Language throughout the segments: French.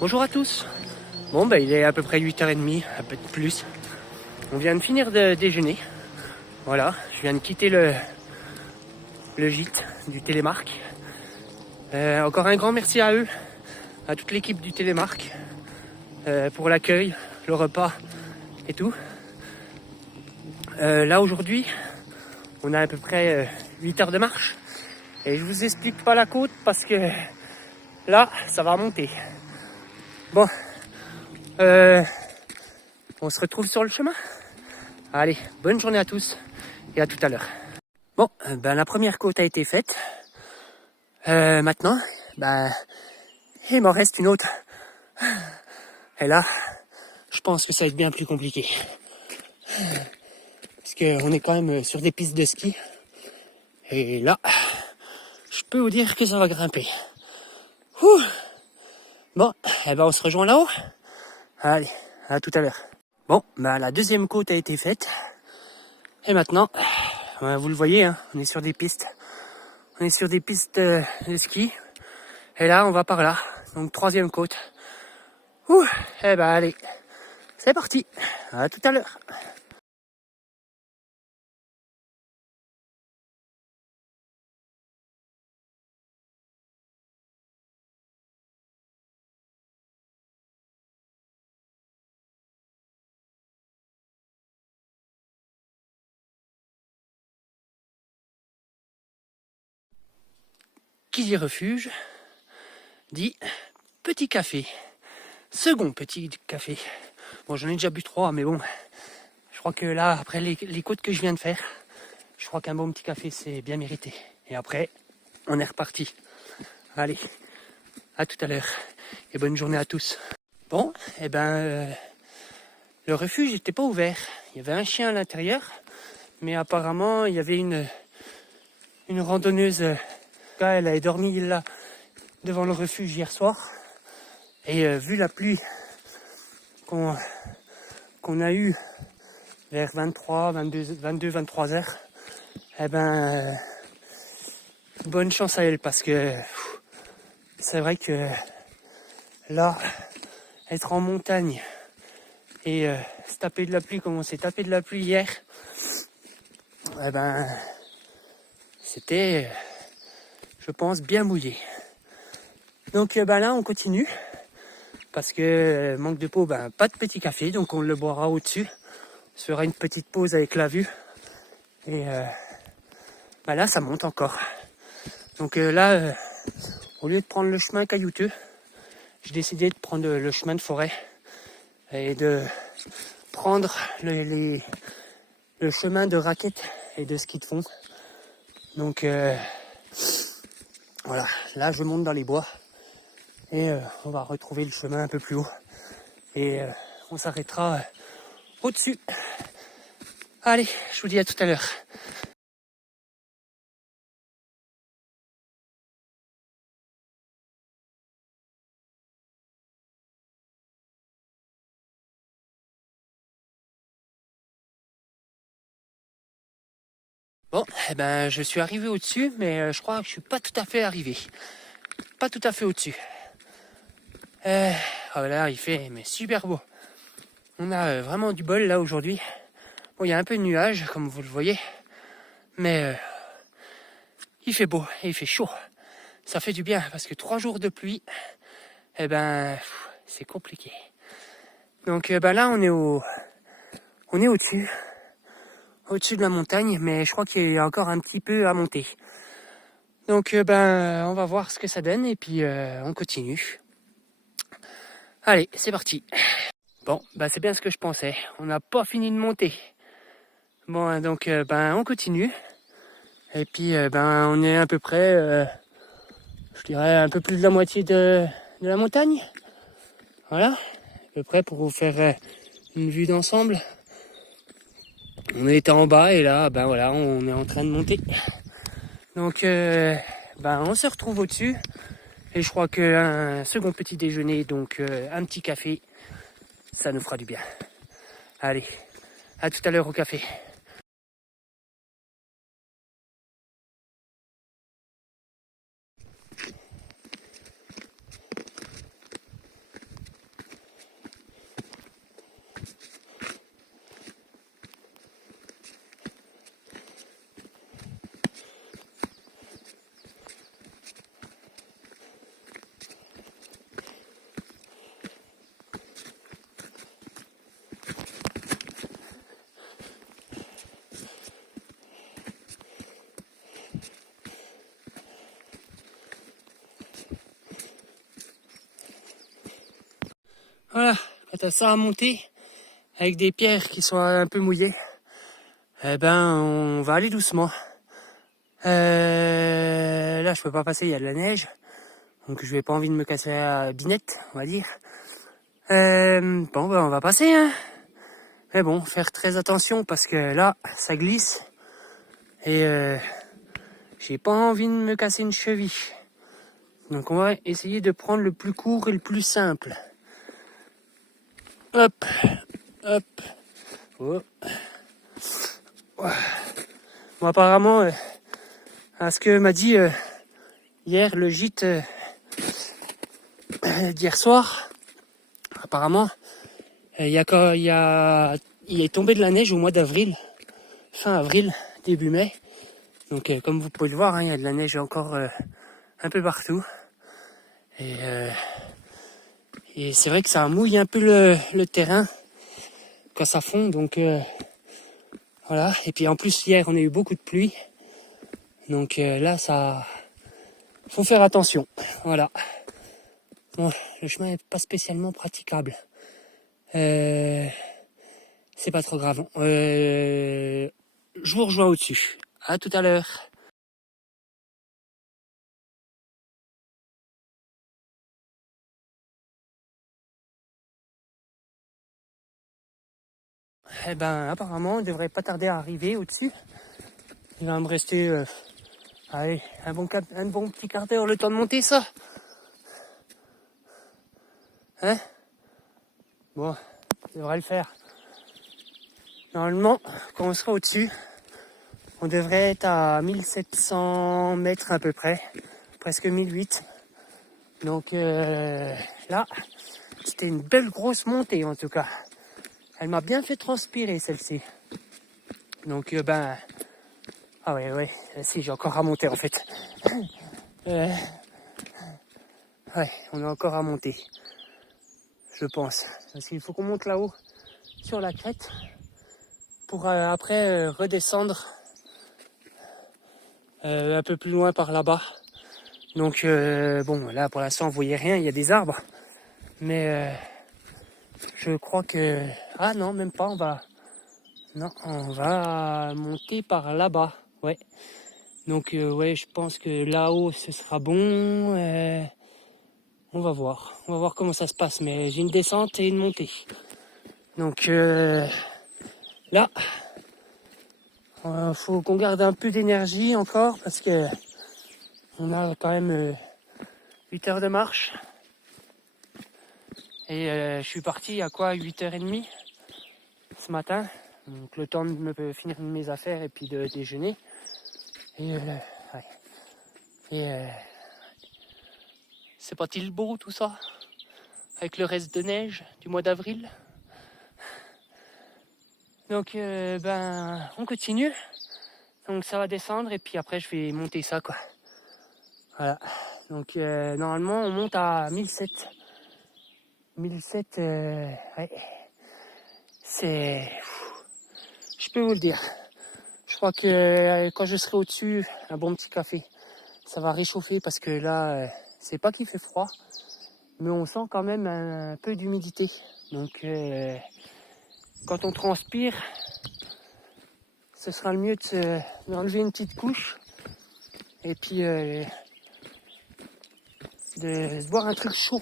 Bonjour à tous. Bon, il est à peu près 8h30, un peu de plus. On vient de finir de déjeuner. Voilà, je viens de quitter le gîte du Télémark. Encore un grand merci à eux, à toute l'équipe du Télémark, pour l'accueil, le repas et tout. Là aujourd'hui, on a à peu près 8 heures de marche. Et je vous explique pas la côte parce que là, ça va remonter. Bon, on se retrouve sur le chemin. Allez, bonne journée à tous et à tout à l'heure. Bon, la première côte a été faite. Maintenant, il m'en reste une autre. Et là, je pense que ça va être bien plus compliqué. Parce qu'on est quand même sur des pistes de ski. Et là, je peux vous dire que ça va grimper. Ouh. Bon, on se rejoint là-haut. Allez, à tout à l'heure. Bon, la deuxième côte a été faite. Et maintenant, vous le voyez, hein, on est sur des pistes. On est sur des pistes de ski. Et là, on va par là. Donc, troisième côte. Ouh, allez, c'est parti. À tout à l'heure. Qui dit refuge, dit petit café. Second petit café. Bon, j'en ai déjà bu 3, mais bon, je crois que là, après les côtes que je viens de faire, je crois qu'un bon petit café, c'est bien mérité. Et après, on est reparti. Allez, à tout à l'heure. Et bonne journée à tous. Bon, le refuge n'était pas ouvert. Il y avait un chien à l'intérieur, mais apparemment, il y avait une randonneuse. Elle avait dormi là, devant le refuge hier soir. Et vu la pluie qu'on a eue vers 23, 23 heures, bonne chance à elle parce que c'est vrai que là, être en montagne et se taper de la pluie comme on s'est tapé de la pluie hier, c'était, je pense, bien mouillé. Donc là, on continue parce que manque de peau, pas de petit café, donc on le boira au-dessus. On se fera une petite pause avec la vue et là, ça monte encore. Donc là, au lieu de prendre le chemin caillouteux, j'ai décidé de prendre le chemin de forêt et de prendre le chemin de raquettes et de ski de fond. Donc voilà, là je monte dans les bois et on va retrouver le chemin un peu plus haut et on s'arrêtera au-dessus. Allez, je vous dis à tout à l'heure. Bon, je suis arrivé au-dessus, mais je crois que je suis pas tout à fait arrivé. Pas tout à fait au-dessus. Là, il fait super beau. On a vraiment du bol là aujourd'hui. Bon, il y a un peu de nuages, comme vous le voyez. Mais il fait beau et il fait chaud. Ça fait du bien parce que 3 jours de pluie, c'est compliqué. Donc là, on est au-dessus. Au-dessus de la montagne, mais je crois qu'il y a encore un petit peu à monter. Donc on va voir ce que ça donne et puis on continue. Allez, c'est parti. Bon, c'est bien ce que je pensais. On n'a pas fini de monter. Bon, donc on continue. Et puis on est à peu près, je dirais un peu plus de la moitié de la montagne. Voilà, à peu près pour vous faire une vue d'ensemble. On était en bas et là, voilà, on est en train de monter. Donc on se retrouve au-dessus. Et je crois qu'un second petit déjeuner, donc un petit café, ça nous fera du bien. Allez, à tout à l'heure au café. Voilà, quand t'as ça à monter, avec des pierres qui sont un peu mouillées, eh ben on va aller doucement. Là je peux pas passer, il y a de la neige, donc je n'ai pas envie de me casser la binette, on va dire. Bon ben on va passer, hein. Mais bon, faire très attention parce que là, ça glisse. Et j'ai pas envie de me casser une cheville. Donc on va essayer de prendre le plus court et le plus simple. Hop, hop. Oh. Bon, apparemment, à ce que m'a dit hier le gîte d'hier soir, apparemment, il est tombé de la neige au mois d'avril, fin avril, début mai. Donc comme vous pouvez le voir, hein, il y a de la neige encore un peu partout. Et c'est vrai que ça mouille un peu le terrain quand ça fond, donc voilà. Et puis en plus hier on a eu beaucoup de pluie, donc là ça faut faire attention. Voilà. Bon, le chemin n'est pas spécialement praticable. C'est pas trop grave. Je vous rejoins au-dessus. À tout à l'heure. Eh ben apparemment on devrait pas tarder à arriver au-dessus. Il va me rester allez, un bon petit quart d'heure le temps de monter ça. Hein? Bon, ça devrait le faire. Normalement, quand on sera au-dessus, on devrait être à 1700 mètres à peu près, presque 1008. Donc là, c'était une belle grosse montée en tout cas. Elle m'a bien fait transpirer celle-ci. Donc ben... Ah ouais, si j'ai encore à monter en fait. Ouais, on a encore à monter. Je pense. Parce qu'il faut qu'on monte là-haut, sur la crête, pour après redescendre un peu plus loin par là-bas. Donc bon, là pour l'instant vous voyez rien, il y a des arbres. Mais je crois que... Ah non, même pas, on va monter par là-bas. Ouais. Donc ouais, je pense que là-haut ce sera bon. On va voir comment ça se passe. Mais j'ai une descente et une montée. Donc là, faut qu'on garde un peu d'énergie encore parce que on a quand même 8 heures de marche. Et je suis parti à 8h30 ce matin. Donc le temps de me finir mes affaires et puis de déjeuner. Et ouais. Et c'est pas-il beau tout ça? Avec le reste de neige du mois d'avril. Donc ben on continue. Donc ça va descendre et puis après je vais monter ça quoi. Voilà. Donc normalement on monte à 1007. 1007 ouais. C'est... Je peux vous le dire. Je crois que quand je serai au-dessus, un bon petit café, ça va réchauffer parce que là, c'est pas qu'il fait froid, mais on sent quand même un peu d'humidité. Donc, quand on transpire, ce sera le mieux d'enlever une petite couche et puis de se boire un truc chaud.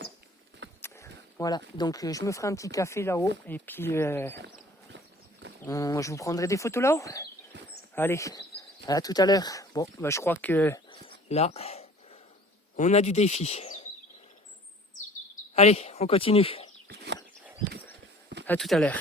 Voilà, donc je me ferai un petit café là-haut et puis je vous prendrai des photos là-haut. Allez, à tout à l'heure. Bon, bah, je crois que là, on a du défi. Allez, on continue. À tout à l'heure.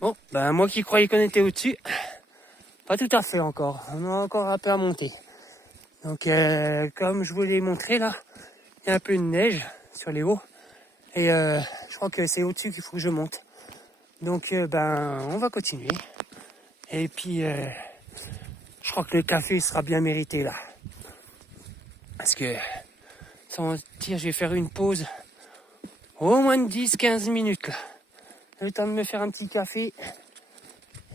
Bon, bah moi qui croyais qu'on était au-dessus, pas tout à fait encore. On a encore un peu à monter. Donc comme je vous l'ai montré là, il y a un peu de neige sur les hauts. Et je crois que c'est au-dessus qu'il faut que je monte. Donc ben on va continuer. Et puis je crois que le café sera bien mérité là. Parce que sans mentir, je vais faire une pause au moins de 10-15 minutes là. Le temps de me faire un petit café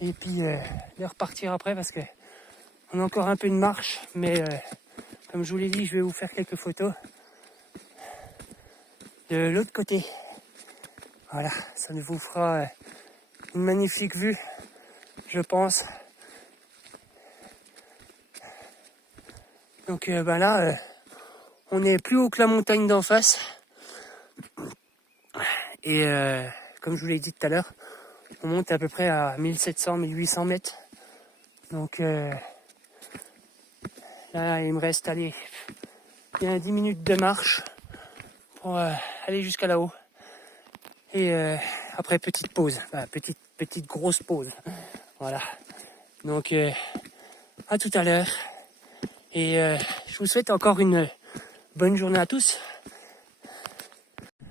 et puis de repartir après parce que on a encore un peu de marche, mais comme je vous l'ai dit, je vais vous faire quelques photos de l'autre côté. Voilà, ça vous fera une magnifique vue, je pense. Donc là, on est plus haut que la montagne d'en face. Et comme je vous l'ai dit tout à l'heure, on monte à peu près à 1700-1800 mètres. Donc là, il me reste bien 10 minutes de marche pour aller jusqu'à là-haut. Et après, petite pause. Enfin, petite grosse pause. Voilà. Donc, à tout à l'heure. Et je vous souhaite encore une bonne journée à tous.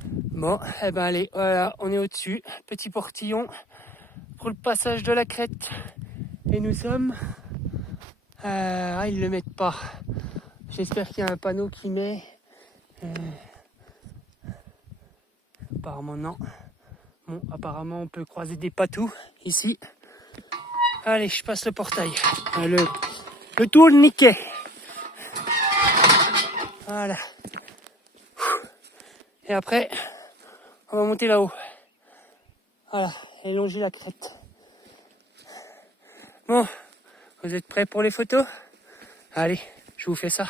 Bon, eh ben allez, voilà, on est au-dessus. Petit portillon pour le passage de la crête. Et nous sommes... ils le mettent pas. J'espère qu'il y a un panneau qui met... apparemment non. Bon, apparemment on peut croiser des patous ici. Allez, je passe le portail. Le tourniquet. Voilà. Et après, on va monter là-haut. Voilà, et longer la crête. Bon, vous êtes prêts pour les photos? Allez, je vous fais ça.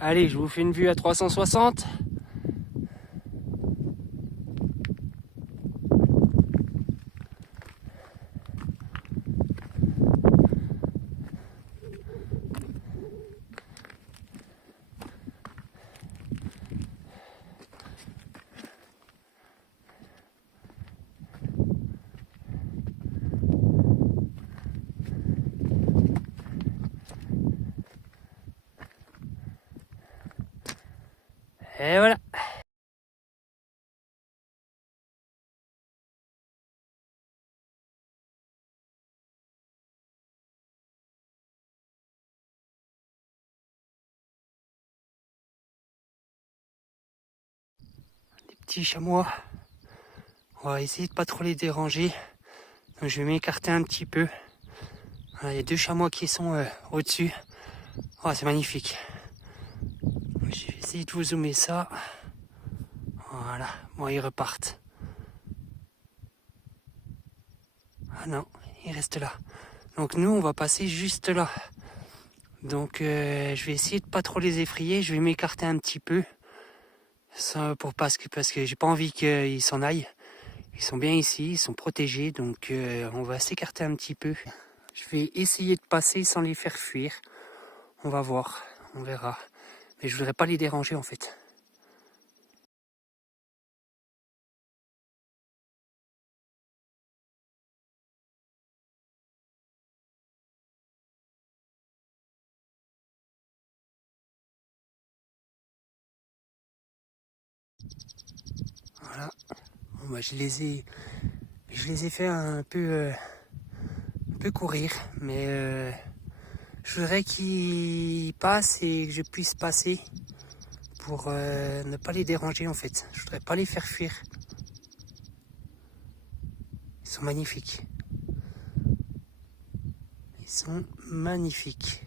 Allez, je vous fais une vue à 360. Et voilà. Les petits chamois. On va essayer de pas trop les déranger. Donc je vais m'écarter un petit peu. Voilà, il y a deux chamois qui sont au-dessus. Oh, c'est magnifique. Je vais essayer de vous zoomer ça. Voilà. Bon, ils repartent. Ah non, ils restent là. Donc nous, on va passer juste là. Donc je vais essayer de pas trop les effrayer. Je vais m'écarter un petit peu. Ça, parce que j'ai pas envie qu'ils s'en aillent. Ils sont bien ici, ils sont protégés. Donc on va s'écarter un petit peu. Je vais essayer de passer sans les faire fuir. On va voir, on verra. Mais je voudrais pas les déranger en fait. Voilà, Moi, je les ai fait un peu courir, mais je voudrais qu'ils passent et que je puisse passer pour ne pas les déranger en fait. Je voudrais pas les faire fuir. Ils sont magnifiques. Ils sont magnifiques.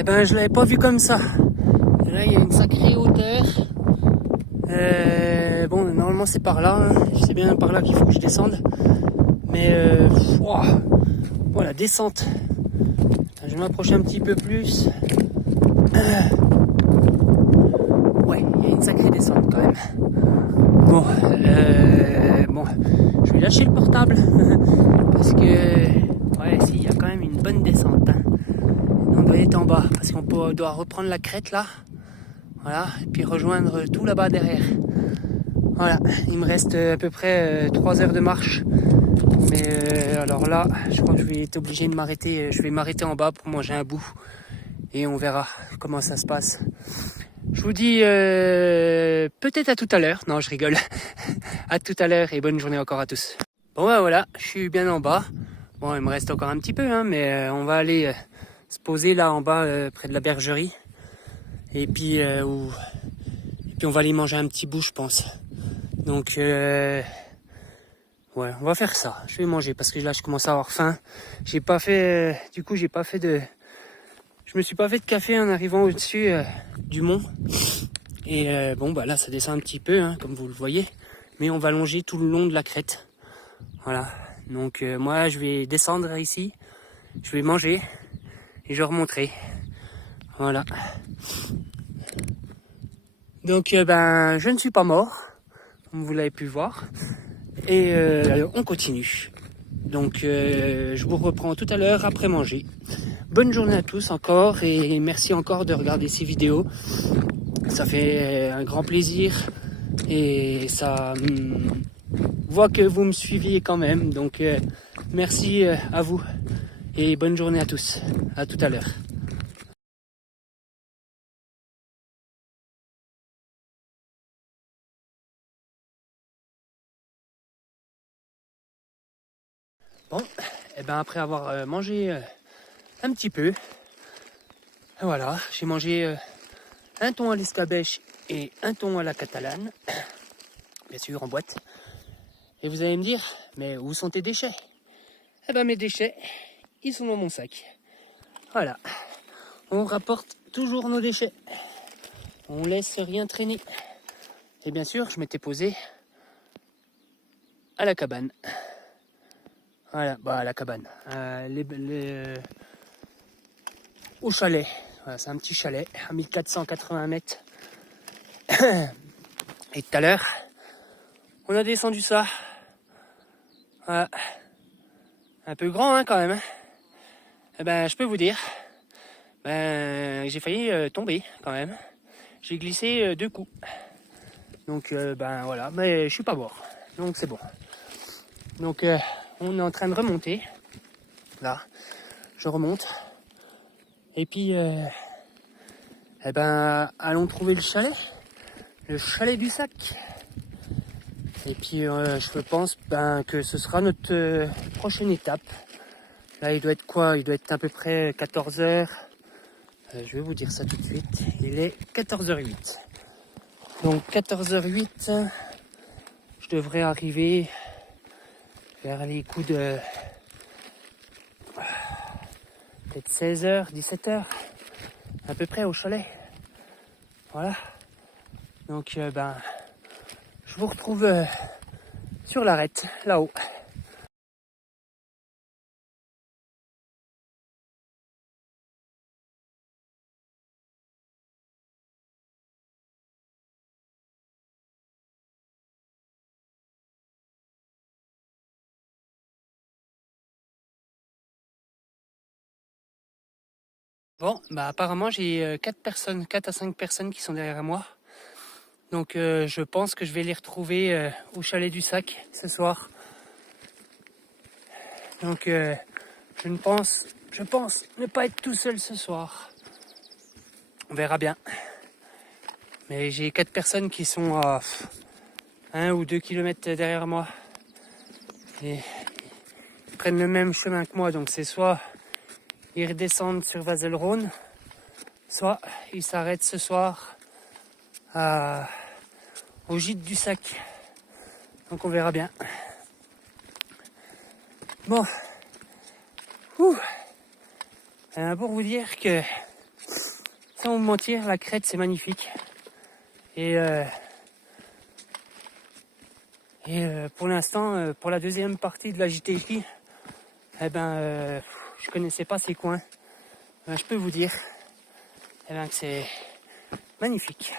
Eh ben, je l'avais pas vu comme ça. Là, il y a une sacrée hauteur. Bon, normalement, c'est par là. Hein. C'est bien par là qu'il faut que je descende. Mais, voilà, descente. Je vais m'approcher un petit peu plus. Ouais, il y a une sacrée descente quand même. Bon, je vais lâcher le portable. Parce que, ouais, si, il y a quand même une bonne descente. Hein. On doit être en bas. Parce qu'on doit reprendre la crête là. Voilà, et puis rejoindre tout là-bas derrière. Voilà, il me reste à peu près 3 heures de marche. Mais alors là, je crois que je vais être obligé de m'arrêter. Je vais m'arrêter en bas pour manger un bout. Et on verra comment ça se passe. Je vous dis peut-être à tout à l'heure. Non, je rigole. À tout à l'heure et bonne journée encore à tous. Bon bah voilà, je suis bien en bas. Bon, il me reste encore un petit peu, hein, mais on va aller se poser là en bas près de la bergerie. Et puis on va aller manger un petit bout, je pense. Donc ouais, on va faire ça. Je vais manger parce que là je commence à avoir faim. J'ai pas fait, du coup j'ai pas fait de, je me suis pas fait de café en arrivant au-dessus du mont. Et bon bah là ça descend un petit peu, hein, comme vous le voyez, mais on va longer tout le long de la crête. Voilà. Donc moi je vais descendre ici, je vais manger et je remonterai. Voilà. Donc ben je ne suis pas mort, comme vous l'avez pu voir. Et on continue. Donc je vous reprends tout à l'heure après manger. Bonne journée à tous encore et merci encore de regarder ces vidéos. Ça fait un grand plaisir et ça voit que vous me suiviez quand même. Donc merci à vous et bonne journée à tous. À tout à l'heure. Bon, et ben après avoir mangé un petit peu, voilà, j'ai mangé un thon à l'escabèche et un thon à la catalane, bien sûr en boîte. Et vous allez me dire, mais où sont tes déchets? Eh ben mes déchets, ils sont dans mon sac. Voilà, on rapporte toujours nos déchets. On laisse rien traîner. Et bien sûr, je m'étais posé à la cabane. Voilà, bah à la cabane. Au chalet. Voilà, c'est un petit chalet à 1480 mètres. Et tout à l'heure, on a descendu ça. Voilà. Un peu grand hein, quand même. Hein. Eh ben, je peux vous dire, ben, j'ai failli tomber quand même. J'ai glissé 2 coups. Donc ben voilà, mais je suis pas mort. Donc c'est bon. Donc on est en train de remonter. Là, je remonte. Et puis eh ben allons trouver le chalet du sac. Et puis je pense ben, que ce sera notre prochaine étape. Là il doit être quoi? Il doit être à peu près 14h. Je vais vous dire ça tout de suite. Il est 14h08. Donc 14h08, je devrais arriver vers les coups de peut-être 16h, 17h, à peu près au chalet. Voilà. Donc ben, je vous retrouve sur l'arête, là-haut. Bon, bah apparemment j'ai 4 à 5 personnes qui sont derrière moi. Donc je pense que je vais les retrouver au chalet du Sac ce soir. Donc je pense ne pas être tout seul ce soir. On verra bien. Mais j'ai 4 personnes qui sont à 1 ou 2 kilomètres derrière moi. Et ils prennent le même chemin que moi. Donc c'est soit ils redescendent sur Vazelrone, soit ils s'arrêtent ce soir au gîte du Sac. Donc on verra bien. Bon. Pour vous dire que, sans vous mentir, la crête c'est magnifique. Et pour l'instant, pour la deuxième partie de la JTJ, je connaissais pas ces coins. Je peux vous dire que c'est magnifique.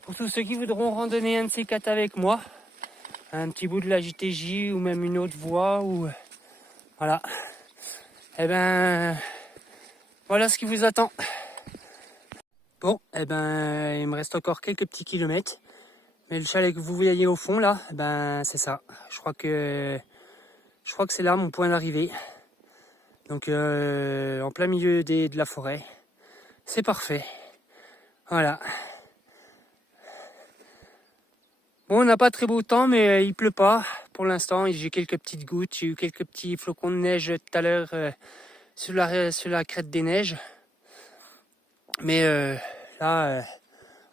Pour tous ceux qui voudront randonner un de ces 4 avec moi, un petit bout de la JTJ ou même une autre voie, ou voilà. Voilà ce qui vous attend. Bon, il me reste encore quelques petits kilomètres. Mais le chalet que vous voyez au fond là, c'est ça. Je crois que c'est là mon point d'arrivée. Donc en plein milieu de la forêt. C'est parfait. Voilà. Bon, on n'a pas très beau temps, mais il pleut pas pour l'instant. J'ai quelques petites gouttes, j'ai eu quelques petits flocons de neige tout à l'heure sur la crête des neiges. Mais là,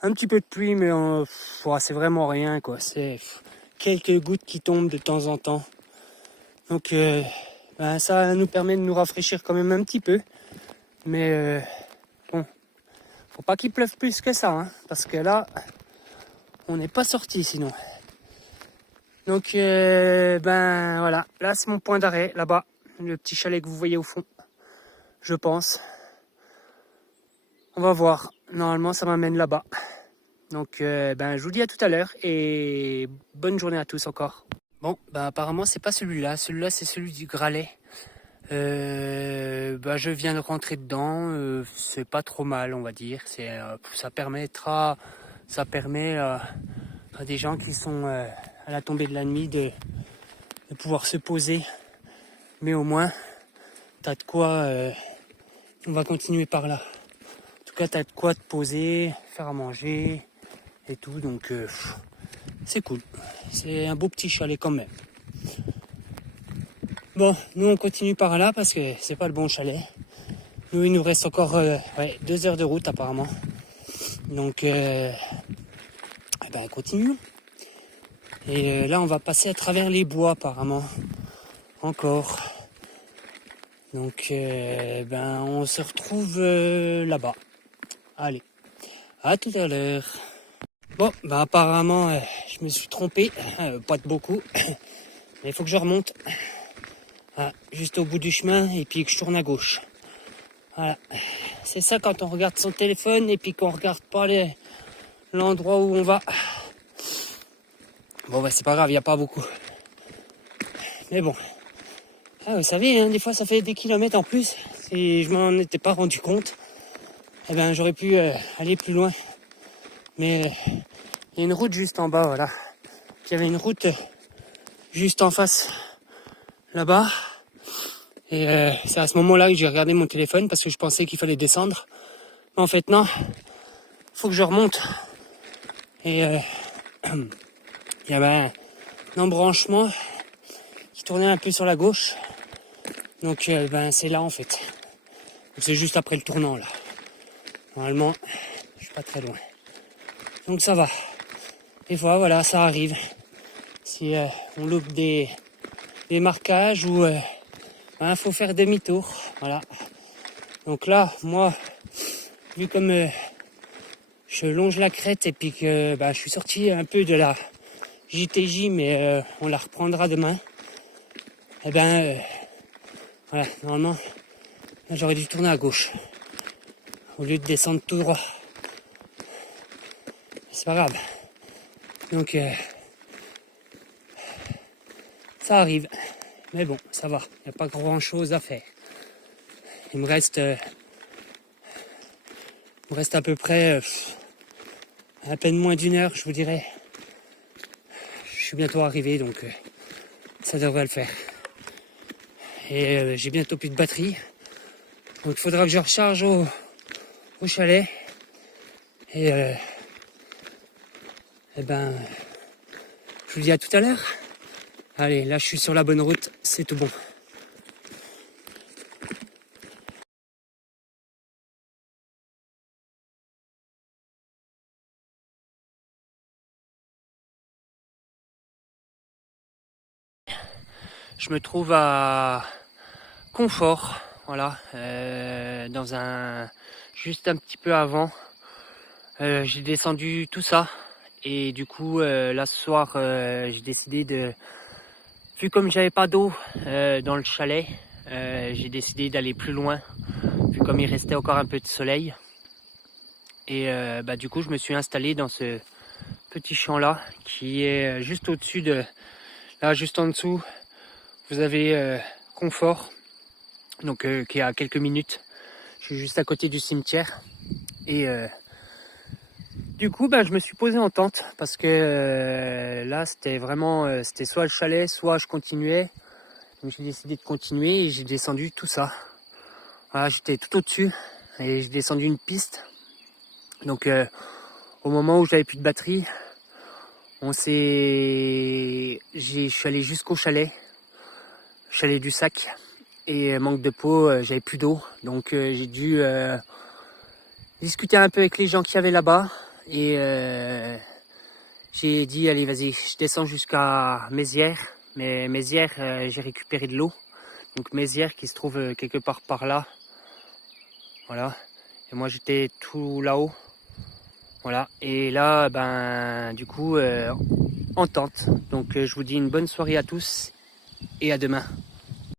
un petit peu de pluie, mais c'est vraiment rien, quoi. C'est quelques gouttes qui tombent de temps en temps. Donc ça nous permet de nous rafraîchir quand même un petit peu. Mais bon, faut pas qu'il pleuve plus que ça, hein, parce que là, on n'est pas sorti sinon. Donc voilà, là c'est mon point d'arrêt, là-bas, le petit chalet que vous voyez au fond, je pense. On va voir, normalement ça m'amène là-bas. Donc je vous dis à tout à l'heure et bonne journée à tous encore. Bon, apparemment c'est pas celui-là, c'est celui du Gralet. Je viens de rentrer dedans, c'est pas trop mal on va dire. Ça permet à des gens qui sont à la tombée de la nuit de pouvoir se poser. Mais au moins, t'as de quoi, on va continuer par là. En tout cas, t'as de quoi te poser, faire à manger et tout, donc c'est cool. C'est un beau petit chalet quand même. Bon, nous on continue par là parce que c'est pas le bon chalet. Nous il nous reste encore 2 heures de route apparemment. Donc continuons. Et là on va passer à travers les bois apparemment. Encore. Donc on se retrouve là-bas. Allez, à tout à l'heure. Bon, apparemment je me suis trompé, pas de beaucoup. Mais il faut que je remonte. Juste au bout du chemin et puis que je tourne à gauche. Voilà. C'est ça quand on regarde son téléphone et puis qu'on regarde pas l'endroit où on va. Bon c'est pas grave, il n'y a pas beaucoup. Mais bon. Vous savez, hein, des fois ça fait des kilomètres en plus. Et je m'en étais pas rendu compte. J'aurais pu aller plus loin. Mais il y a une route juste en bas, voilà. Puis il y avait une route juste en face là-bas. Et c'est à ce moment-là que j'ai regardé mon téléphone parce que je pensais qu'il fallait descendre. Mais en fait non, faut que je remonte. Et il y avait un embranchement qui tournait un peu sur la gauche. Donc c'est là en fait. C'est juste après le tournant là. Normalement, je suis pas très loin. Donc ça va. Des fois voilà, ça arrive. Si on loupe des marquages ou faut faire demi-tour. Voilà. Donc là, moi, vu comme je longe la crête et puis que je suis sorti un peu de la JTJ, mais on la reprendra demain. Voilà, normalement, là, j'aurais dû tourner à gauche au lieu de descendre tout droit. C'est pas grave. Donc ça arrive. Mais bon, ça va. Il n'y a pas grand chose à faire. Il me reste me reste à peu près à peine moins d'une heure, je vous dirais. Je suis bientôt arrivé, donc ça devrait le faire. Et j'ai bientôt plus de batterie. Donc il faudra que je recharge au chalet. Et ben, je vous dis à tout à l'heure. Allez, là je suis sur la bonne route, c'est tout bon. Je me trouve à Confort, voilà, dans un juste un petit peu avant. J'ai descendu tout ça et du coup là ce soir j'ai décidé de, vu comme j'avais pas d'eau dans le chalet, j'ai décidé d'aller plus loin, vu comme il restait encore un peu de soleil. Et du coup je me suis installé dans ce petit champ là qui est juste au-dessus de, là juste en dessous vous avez Confort, donc qui est à quelques minutes. Je suis juste à côté du cimetière et du coup je me suis posé en tente parce que là c'était vraiment c'était soit le chalet soit je continuais. Donc j'ai décidé de continuer et j'ai descendu tout ça. Voilà, j'étais tout au-dessus et j'ai descendu une piste. Donc au moment où j'avais plus de batterie, je suis allé jusqu'au chalet du sac. Et manque de peau, j'avais plus d'eau, donc j'ai dû discuter un peu avec les gens qui avaient là-bas et j'ai dit allez vas-y, je descends jusqu'à Mézières, mais Mézières j'ai récupéré de l'eau, donc Mézières qui se trouve quelque part par là, voilà, et moi j'étais tout là-haut, voilà, et là du coup en tente, donc je vous dis une bonne soirée à tous et à demain.